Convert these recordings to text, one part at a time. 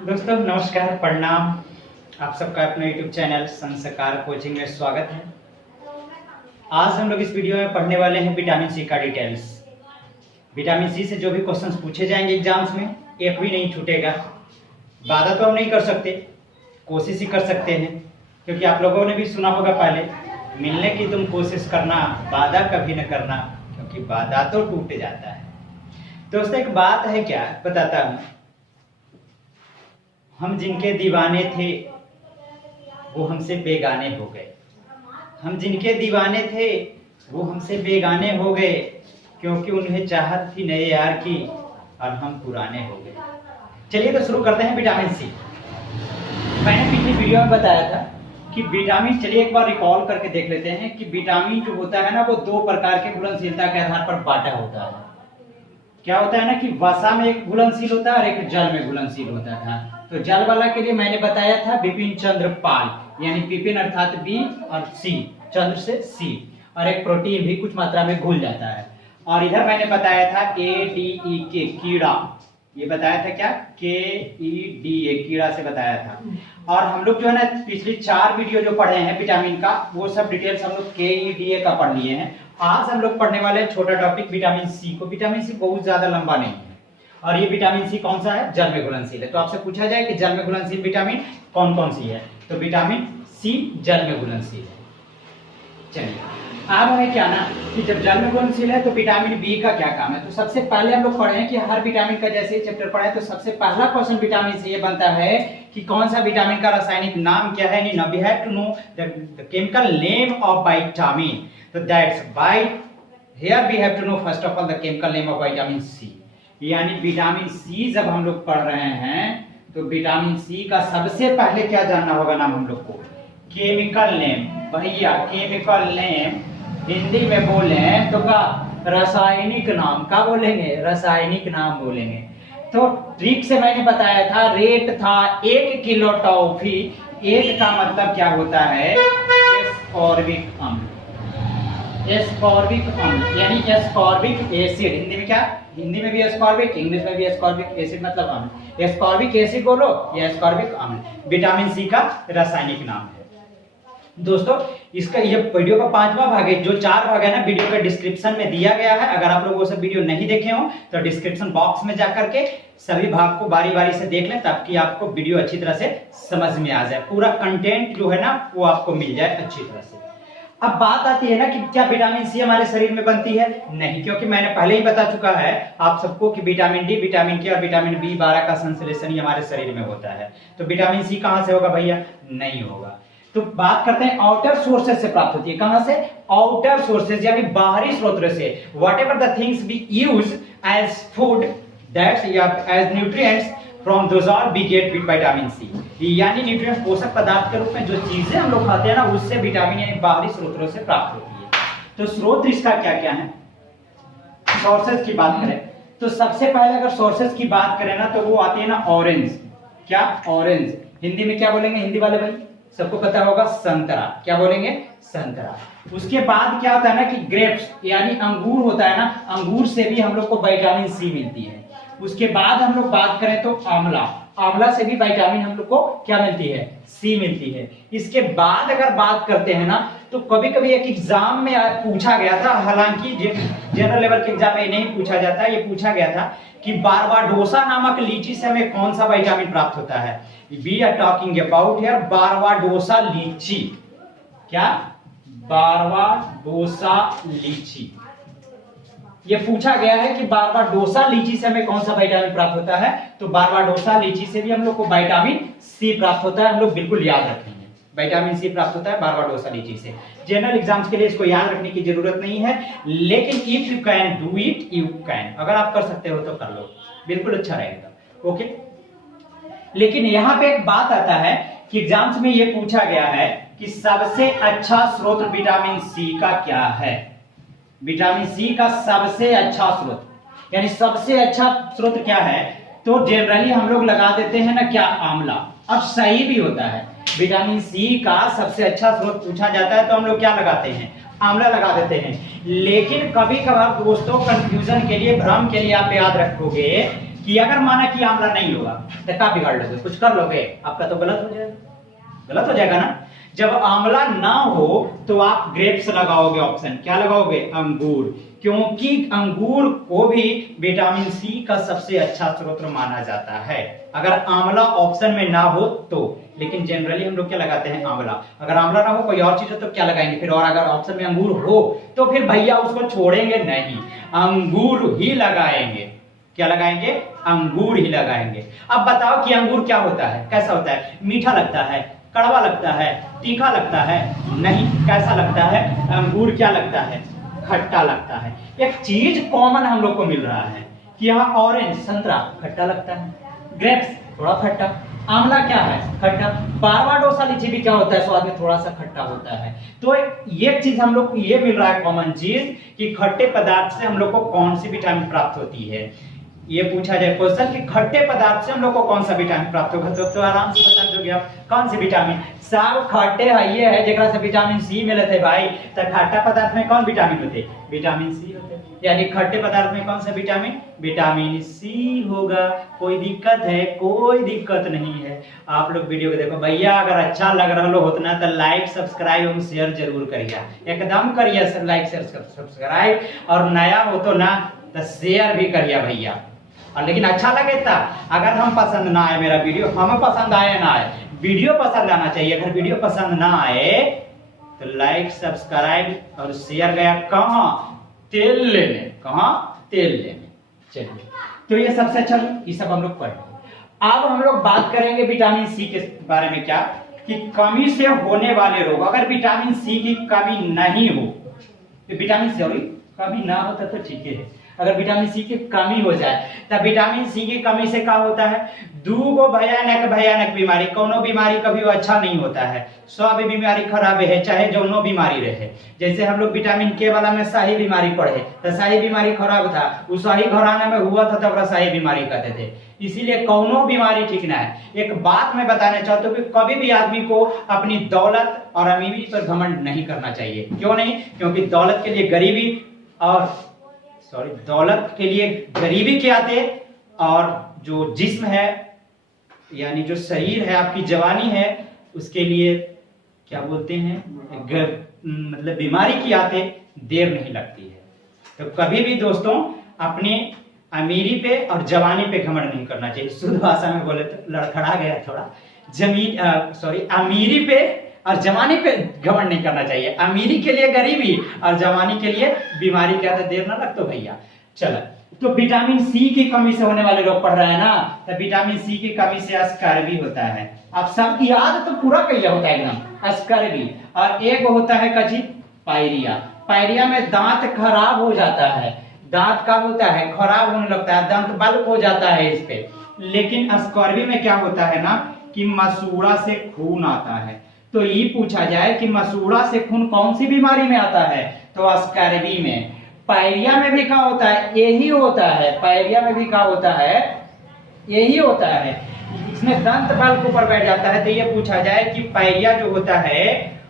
दोस्तों नमस्कार, प्रणाम। आप सबका अपने YouTube चैनल संस्कार कोचिंग में स्वागत है। आज हम लोग इस वीडियो में पढ़ने वाले हैं विटामिन सी का डिटेल्स। विटामिन सी से जो भी क्वेश्चंस पूछे जाएंगे एग्जाम्स में, एक भी नहीं छूटेगा। वादा तो हम नहीं कर सकते, कोशिश ही कर सकते हैं, क्योंकि आप लोगों ने भी सुना होगा पहले, मिलने की तुम कोशिश करना, वादा कभी न करना, क्योंकि वादा तो टूट जाता है। दोस्तों एक बात है, क्या बताता हूँ, हम जिनके दीवाने थे वो हमसे बेगाने हो गए। हम जिनके दीवाने थे वो हमसे बेगाने हो गए, क्योंकि उन्हें चाहत थी नए यार की और हम पुराने हो गए। चलिए तो शुरू करते हैं विटामिन सी। मैंने पिछली वीडियो में बताया था कि विटामिन, चलिए एक बार रिकॉल करके देख लेते हैं कि विटामिन जो होता है ना, वो दो प्रकार के घुलनशीलता के आधार पर बांटा होता है। क्या होता है ना कि वसा में एक घुलनशील होता है और एक जल में घुलनशील होता था। तो जल वाला के लिए मैंने बताया था बिपिन चंद्र पाल, यानी बिपिन अर्थात बी और सी, चंद्र से सी, और एक प्रोटीन भी कुछ मात्रा में घुल जाता है। और इधर मैंने बताया था ADE के कीड़ा, ये बताया था क्या, KEDA कीड़ा से बताया था। और हम लोग जो है ना पिछली 4 वीडियो जो पढ़े हैं विटामिन का, वो सब डिटेल्स हम लोग KEDA का पढ़ लिए हैं। आज हम लोग पढ़ने वाले हैं छोटा टॉपिक विटामिन सी को। विटामिन सी बहुत ज्यादा लंबा नहीं है, और ये विटामिन सी कौन सा है, जल में घुलनशील है। तो आपसे पूछा जाए कि जल में घुलनशील विटामिन कौन कौन सी है, तो विटामिन सी जल में घुलनशील है। चलिए अब हमें क्या ना कि जब जल में घुलनशील है तो विटामिन बी का क्या काम है। तो सबसे पहले हम लोग पढ़े हैं कि हर विटामिन का जैसे ही चैप्टर पढ़ा है तो सबसे पहला क्वेश्चन विटामिन से ये बनता है कि कौन सा विटामिन का रासायनिक नाम क्या है। Now we have to know the chemical name of vitamin. तो that's why here we have to know first of all the chemical name of vitamin C. यानी विटामिन सी जब हम लोग पढ़ रहे हैं तो विटामिन सी का सबसे पहले क्या जानना होगा नाम हम लोग को, केमिकल नेम। भैया केमिकल नेम हिंदी में बोले तो का रासायनिक नाम, का बोलेंगे, रासायनिक नाम बोलेंगे। तो ट्रिक से मैंने बताया था, रेट था 1 किलो टॉफी। एक का मतलब क्या होता है, एस्कॉर्बिक अम्ल। एस्कॉर्बिक अम्ल यानी एस्कॉर्बिक एसिड, हिंदी में क्या, हिंदी में भी एस्कॉर्बिक, इंग्लिश में भी एस्कॉर्बिक एसिड मतलब अम्ल। एस्कॉर्बिक एसिड बोलो या एस्कॉर्बिक अम्ल विटामिन सी का रासायनिक नाम है। दोस्तों इसका ये वीडियो का 5वां भाग है। जो 4 भाग है ना वीडियो के डिस्क्रिप्शन में दिया गया है। अगर आप लोग वो सब वीडियो नहीं देखे हो तो डिस्क्रिप्शन बॉक्स में जाकर के सभी भाग को बारी बारी से देख लें, ताकि आपको वीडियो अच्छी तरह से समझ में आ जाए, पूरा कंटेंट जो है ना वो आपको मिल जाए अच्छी तरह से। अब बात आती है ना कि क्या विटामिन सी हमारे शरीर में बनती है, नहीं, क्योंकि मैंने पहले ही बता चुका है आप सबको कि विटामिन डी, विटामिन के और विटामिन B12 का संश्लेषण ही हमारे शरीर में होता है। तो विटामिन सी कहां से होगा भैया, नहीं होगा। तो बात करते हैं आउटर सोर्सेज से प्राप्त होती है। कहां से, आउटर सोर्सेज यानी बाहरी स्रोत से। Whatever the things we use as food that's या as nutrients from those all we get with vitamin C. यानी न्यूट्रिएंट पोषक पदार्थ के रूप में जो चीजें हम लोग खाते हैं ना, उससे विटामिन यानी बाहरी स्रोतों से प्राप्त होती है। तो स्रोत इसका क्या क्या है, सोर्सेज की बात करें तो सबसे पहले अगर सोर्सेज की बात करें ना तो वो आती है ना ऑरेंज। क्या, ऑरेंज, हिंदी में क्या बोलेंगे, हिंदी वाले भाई सबको पता होगा, संतरा। क्या बोलेंगे, संतरा। उसके बाद क्या होता है ना कि ग्रेप्स यानी अंगूर होता है ना, अंगूर से भी हम लोग को विटामिन सी मिलती है। उसके बाद हम लोग बात करें तो आंवला, आंवला से भी विटामिन हम लोग को क्या मिलती है, सी मिलती है। इसके बाद अगर बात करते हैं ना तो कभी कभी एक एग्जाम में पूछा गया था, हालांकि जनरल लेवल के एग्जाम में नहीं पूछा जाता, ये पूछा गया था कि बारबाडोसा नामक लीची से हमें कौन सा विटामिन प्राप्त होता है। We are talking about here Barbados lychee. क्या, बारबाडोसा लीची, ये पूछा गया है कि बारबाडोसा लीची से हमें कौन सा विटामिन प्राप्त होता है। तो बारबाडोसा लीची से भी हम लोग को विटामिन सी प्राप्त होता है। हम लोग बिल्कुल याद रखेंगे, विटामिन सी प्राप्त होता है बारबाडोसा लीची से। जनरल एग्जाम्स के लिए इसको याद रखने की जरूरत नहीं है, लेकिन if you can do it you can, अगर आप कर सकते हो तो कर लो, बिल्कुल अच्छा रहेगा। ओके, लेकिन यहां पे एक बात आता है कि एग्जाम्स में ये पूछा गया है कि सबसे अच्छा स्रोत विटामिन सी का क्या है। विटामिन सी का सबसे अच्छा स्रोत यानी सबसे अच्छा स्रोत क्या है, तो जनरली हम लोग लगा देते हैं ना क्या, आंवला। अब सही भी होता है, विटामिन सी का सबसे अच्छा स्रोत पूछा जाता है तो हम लोग क्या लगाते हैं, आंवला लगा देते हैं। लेकिन कभी कभार दोस्तों कंफ्यूजन के लिए, भ्रम के लिए आप याद रखोगे कि कि अगर माना कि आंवला नहीं होगा तो क्या बिगाड़ लोगे, कुछ कर लोगे, आपका तो गलत हो जाएगा, गलत हो जाएगा ना। जब आंवला ना हो तो आप ग्रेप्स लगाओगे, ऑप्शन क्या लगाओगे, अंगूर, क्योंकि अंगूर को भी विटामिन सी का सबसे अच्छा स्रोत माना जाता है। अगर आंवला ऑप्शन में ना हो तो, लेकिन जनरली हम लोग क्या लगाते हैं, आंवला। अगर आंवला ना हो कोई और चीज हो तो क्या लगाएंगे फिर, और अगर ऑप्शन में अंगूर हो तो फिर भैया उसको छोड़ेंगे नहीं, अंगूर ही लगाएंगे। क्या लगाएंगे, अंगूर ही लगाएंगे। अब बताओ कि अंगूर क्या होता है, कैसा होता है, मीठा लगता है, कड़वा लगता है, तीखा लगता है, नहीं, कैसा लगता है, अंगूर क्या लगता है, खट्टा लगता है। एक चीज कॉमन हम लोग को मिल रहा है कि यहाँ ऑरेंज संतरा खट्टा लगता है, ग्रेप्स थोड़ा खट्टा, आंवला क्या है, खट्टा, बारबाडोसा लीची भी क्या होता है, स्वाद में थोड़ा सा खट्टा होता है। तो ये चीज हम लोग को ये मिल रहा है कॉमन चीज कि खट्टे पदार्थ से हम लोग को कौन सी विटामिन प्राप्त होती है। ये पूछा जाए क्वेश्चन कि खट्टे पदार्थ से हम लोग को कौन सा विटामिन प्राप्त होगा, तो आराम से बता दोगे आप कौन सी विटामिन, सब खट्टे है, ये है जेकरा से विटामिन सी मिले थे भाई। तो खट्टा पदार्थ में कौन विटामिन होते, विटामिन सी होते, यानी खट्टे पदार्थ में कौन सा विटामिन, विटामिन सी होगा। कोई दिक्कत है, कोई दिक्कत नहीं है। आप लोग वीडियो को देखो भैया, अगर अच्छा लग रहा हो उतना तो लाइक सब्सक्राइब और शेयर जरूर करिए, एकदम करिए सब लाइक शेयर सब्सक्राइब, और नया हो तो ना तो शेयर भी करिए भैया। और लेकिन अच्छा लगे था, अगर हम पसंद ना आए मेरा वीडियो, हमें पसंद आए ना आए, वीडियो पसंद आना चाहिए। अगर वीडियो पसंद ना आए तो लाइक सब्सक्राइब और शेयर गया कहां, तेल लेने, कहां, तेल लेने। चलिए, तो ये सबसे अच्छा, ये सब हम लोग पढ़। अब हम लोग बात करेंगे विटामिन सी के बारे में, क्या कि कमी से होने वाले रोग। अगर विटामिन सी की कमी नहीं हो तो विटामिन सी कमी ना हो तो ठीक है, अगर विटामिन सी की कमी हो जाए तब विटामिन सी की कमी से क्या होता है, दूगो भयानक बीमारी, कोनो बीमारी कभी अच्छा नहीं होता है, सब बीमारी खराब है, चाहे जौनो बीमारी रहे। जैसे हम लोग विटामिन के वाला में शाही बीमारी पढ़े तो शाही बीमारी खराब था, उस शाही घराने में हुआ था तब शाही बीमारी कहते थे। इसीलिए कोनो बीमारी ठीक ना है। एक बात मैं बताना चाहता हूँ कि कभी भी आदमी को अपनी दौलत और अमीरी पर घमंड नहीं करना चाहिए। क्यों नहीं, क्योंकि दौलत के लिए गरीबी और दौलत के लिए गरीबी के आते, और जो जिस्म है यानी जो शरीर है, आपकी जवानी है, उसके लिए क्या बोलते हैं, मतलब बीमारी की आते देर नहीं लगती है। तो कभी भी दोस्तों अपने अमीरी पे और जवानी पे घमंड नहीं करना चाहिए। शुद्ध भाषा में बोले तो लड़खड़ा गया थोड़ा, अमीरी पे और जवानी पे घमंड नहीं करना चाहिए। अमीरी के लिए गरीबी और जवानी के लिए बीमारी, क्या था, देर ना लगतो भैया। चलो, तो विटामिन सी की कमी से होने वाले रोग पढ़ रहा है ना, तो विटामिन सी की कमी से अस्कर्वी होता है। आप सब याद तो पूरा किया होता है एकदम, अस्कर्वी। और एक होता है कची, पायरिया। पायरिया में दांत खराब हो जाता है, दांत का होता है खराब होने लगता है, दांत बल्क हो जाता है इस पे। लेकिन अस्कर्वी में क्या होता है ना कि मसूड़ा से खून आता है। तो ये पूछा जाए कि मसूड़ा से खून कौन सी बीमारी में आता है, तो अस्कर्वी में। पायरिया में भी क्या होता है, यही होता है, पायरिया में भी क्या होता है, यही होता है, इसमें दंत बल्क ऊपर बैठ जाता है। तो ये पूछा जाए कि पायरिया जो होता है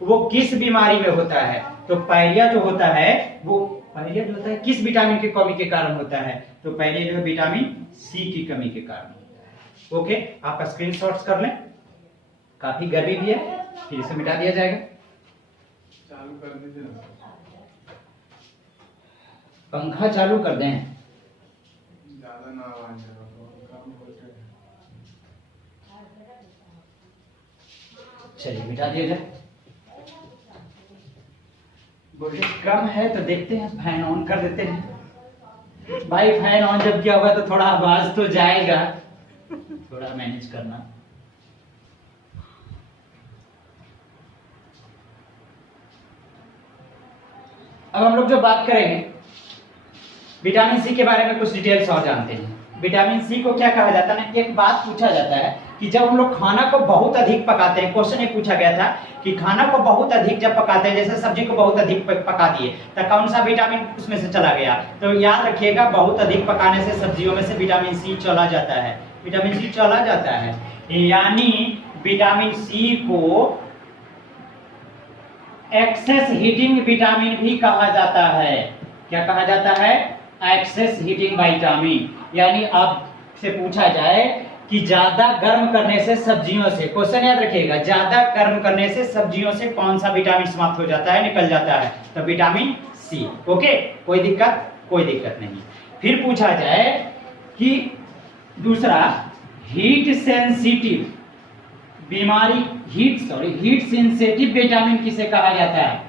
वो किस बीमारी में होता है, तो पायरिया जो होता है वो, पायरिया जो होता है किस विटामिन की कमी के कारण होता है, तो पायरिया जो है विटामिन सी की कमी के कारण होता है। ओके, आप स्क्रीनशॉट्स कर लें, काफी गर्मी भी है, फिर इसे मिटा दिया जाएगा। चालू कर दीजिए, पंखा चालू कर दें, ज्यादा ना आवाज है, कम वोल्टेज है। चलिए मिटा दिया जाए। वोल्टेज कम है तो देखते हैं, फैन ऑन कर देते हैं। भाई फैन ऑन जब किया होगा तो थोड़ा आवाज तो जाएगा, थोड़ा मैनेज करना। अब हम लोग जो बात करेंगे विटामिन सी के बारे में, कुछ डिटेल्स और जानते हैं। विटामिन सी को क्या कहा जाता है ना, एक बात पूछा जाता है कि जब हम लोग खाना को बहुत अधिक पकाते हैं, क्वेश्चन ये पूछा गया था कि खाना को बहुत अधिक जब पकाते हैं, जैसे सब्जी को बहुत अधिक पका दिए तो कौन सा विटामिन उसमें से चला गया, तो याद रखिएगा बहुत अधिक पकाने से सब्जियों में से विटामिन सी चला जाता है, विटामिन सी चला जाता है। यानी विटामिन सी को एक्सेस हीटिंग विटामिन भी कहा जाता है। क्या कहा जाता है, एक्सेस हीटिंग विटामिन। यानी आप से पूछा जाए कि ज्यादा गर्म करने से सब्जियों से, क्वेश्चन याद रखिएगा, ज्यादा गर्म करने से सब्जियों से कौन सा विटामिन समाप्त हो जाता है, निकल जाता है, तो विटामिन सी। ओके, कोई दिक्कत नहीं। फिर पूछा जाए कि दूसरा, हीट सेंसिटिव बीमारी, हीट सेंसिटिव विटामिन किसे कहा जाता है,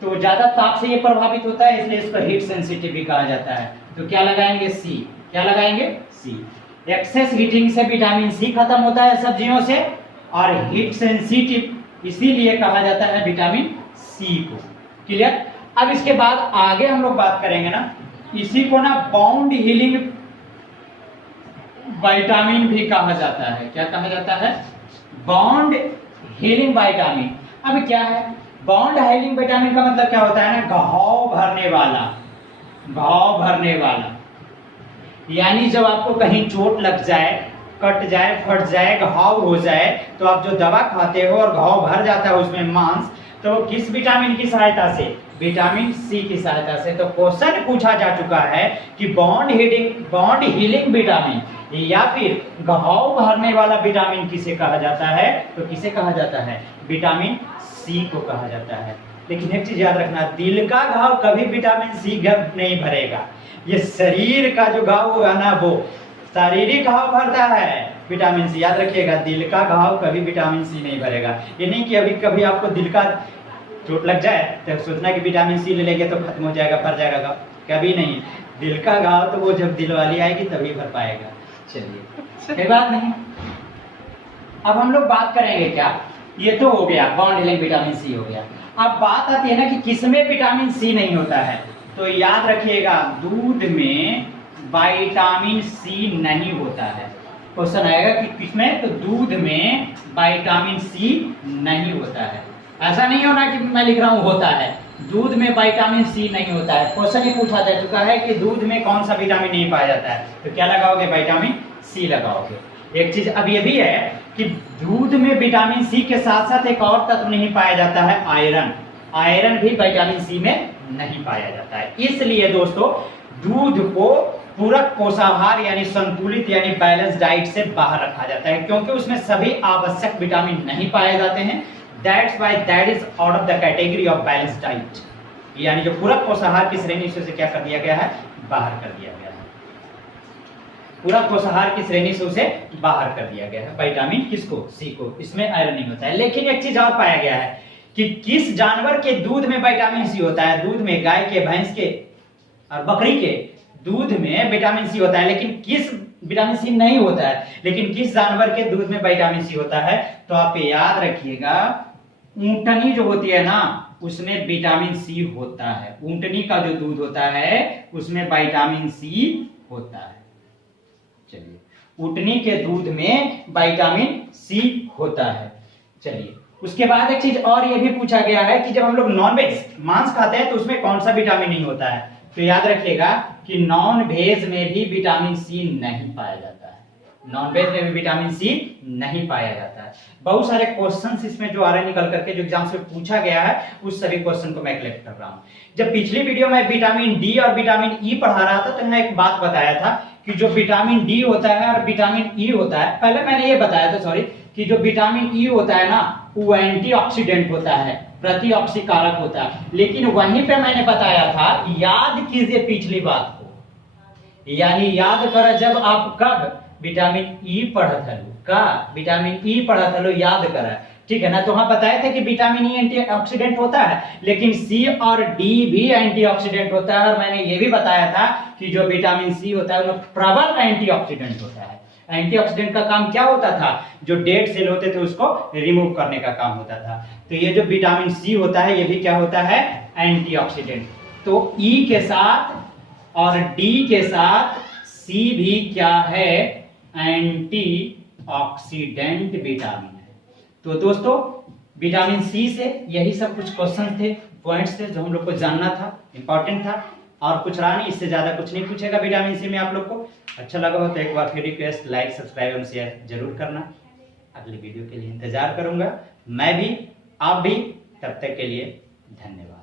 तो ज्यादा ताप से ये प्रभावित होता है, इसलिए इसको हीट सेंसिटिव भी कहा जाता है। तो क्या लगाएंगे, सी। क्या लगाएंगे, सी। एक्सेस हीटिंग से विटामिन सी खत्म होता है सब्जियों से, और हीट सेंसिटिव इसीलिए कहा जाता है विटामिन सी को। क्लियर। अब इसके बाद आगे हम लोग बात करेंगे ना, इसी को ना बाउंड हीलिंग विटामिन भी कहा जाता है। क्या कहा जाता है, बाउंड हीलिंग विटामिन। अब क्या है बाउंड हीलिंग विटामिन का मतलब क्या होता है ना, घाव भरने वाला, यानी जब आपको कहीं चोट लग जाए, कट जाए, फट जाए, घाव हो जाए, तो आप जो दवा खाते हो और घाव भर जाता है उसमें मांस, तो किस विटामिन की सहायता से, विटामिन सी की सहायता से। तो क्वेश्चन पूछा जा चुका है कि बाउंड हीलिंग विटामिन या फिर घाव भरने वाला विटामिन किसे कहा जाता है, तो किसे कहा जाता है, विटामिन सी को कहा जाता है। लेकिन एक चीज याद रखना, दिल का घाव कभी विटामिन सी नहीं भरेगा, ये शरीर का जो घाव होगा ना, वो शारीरिक घाव भरता है विटामिन सी। याद रखिएगा, दिल का घाव कभी विटामिन सी नहीं भरेगा। ये नहीं कि अभी कभी आपको दिल का चोट लग जाए तो सोचना कि विटामिन सी ले लेंगे तो खत्म हो जाएगा, भर जाएगा घाव, कभी नहीं। दिल का घाव तो वो जब दिल वाली आएगी तभी भर पाएगा। चलिए, कोई बात नहीं। अब हम लोग बात करेंगे क्या, ये तो हो गया बाउंड हीलिंग विटामिन सी हो गया। अब बात आती है ना कि किसमें विटामिन सी नहीं होता है, तो याद रखिएगा दूध में विटामिन सी नहीं होता है। क्वेश्चन आएगा कि किसमें, तो दूध में विटामिन सी नहीं होता है। ऐसा नहीं होना कि मैं लिख रहा हूं होता है, दूध में विटामिन सी नहीं होता है। क्वेश्चन ही पूछा जा चुका है कि दूध में कौन सा विटामिन नहीं पाया जाता है, तो क्या लगाओगे, विटामिन सी लगाओगे। एक चीज अब ये भी है कि दूध में विटामिन सी के साथ साथ एक और तत्व नहीं पाया जाता है, आयरन। आयरन भी विटामिन सी में नहीं पाया जाता है। इसलिए दोस्तों दूध को पूरक पोषाहार यानी संतुलित यानी बैलेंस डाइट से बाहर रखा जाता है, क्योंकि उसमें सभी आवश्यक विटामिन नहीं पाए जाते हैं। That's why that is out of the category of balance diet, यानी जो पूरक पोषाहार की श्रेणी से क्या कर दिया गया है, बाहर कर दिया गया है। पूरक पोषाहार की श्रेणी से उसे बाहर कर दिया गया है, विटामिन किसको, सी को। इसमें आयरन नहीं होता है। लेकिन एक चीज और पाया गया है कि किस जानवर के दूध में विटामिन सी होता है, दूध में गाय के, भैंस के और बकरी के दूध में विटामिन सी होता है, लेकिन किस विटामिन सी नहीं होता है, लेकिन किस जानवर के दूध में विटामिन सी होता है, तो आप याद रखिएगा ऊंटनी जो होती है ना, उसमें विटामिन सी होता है। ऊंटनी का जो दूध होता है उसमें विटामिन सी होता है। चलिए, ऊंटनी के दूध में विटामिन सी होता है। चलिए, उसके बाद एक चीज और ये भी पूछा गया है कि जब हम लोग नॉन वेज मांस खाते हैं तो उसमें कौन सा विटामिन नहीं होता है, तो याद रखिएगा कि नॉन वेज में भी विटामिन सी नहीं पाया जाता है। नॉन वेज में भी विटामिन सी नहीं पाया जाता है। बहुत सारे क्वेश्चंस इसमें जो आ रहे हैं निकल करके, जो एग्जाम से पूछा गया है, उस सभी क्वेश्चन को मैं कलेक्ट कर रहा हूं। जब पिछली वीडियो में विटामिन डी और विटामिन ई पढ़ा रहा था तो मैं एक बात बताया था कि जो विटामिन डी होता है और विटामिन ई होता है, पहले मैंने ये बताया था सॉरी, कि जो विटामिन ई होता है ना वो एंटीऑक्सीडेंट होता है, प्रतिऑक्सीकारक होता है। लेकिन वहीं पे मैंने बताया था, याद कीजिए पिछली बात को, यानी याद कर जब आप कब विटामिन ई पढ़त हलो, का विटामिन ई पढ़त हलो, याद करा, ठीक है ना। तो हाँ बताए थे कि विटामिन ई एंटीऑक्सीडेंट होता है, लेकिन सी और डी भी एंटीऑक्सीडेंट होता है। और मैंने ये भी बताया था कि जो विटामिन सी होता है वो प्रबल एंटीऑक्सीडेंट होता है। एंटीऑक्सीडेंट का काम क्या होता था, जो डेड सेल होते थे उसको रिमूव करने का काम होता था। तो ये जो विटामिन सी होता है ये भी क्या होता है, एंटीऑक्सीडेंट। तो ई के साथ और डी के साथ सी भी क्या है, एंटीऑक्सीडेंट विटामिन है। तो दोस्तों विटामिन सी से यही सब कुछ क्वेश्चन थे, पॉइंट्स थे जो हम लोग को जानना था, इंपॉर्टेंट था, और कुछ रहा नहीं, इससे ज्यादा कुछ नहीं पूछेगा विटामिन सी में। आप लोग को अच्छा लगा हो तो एक बार फिर रिक्वेस्ट, लाइक सब्सक्राइब और शेयर जरूर करना। अगली वीडियो के लिए इंतजार करूंगा मैं भी, आप भी। तब तक के लिए धन्यवाद।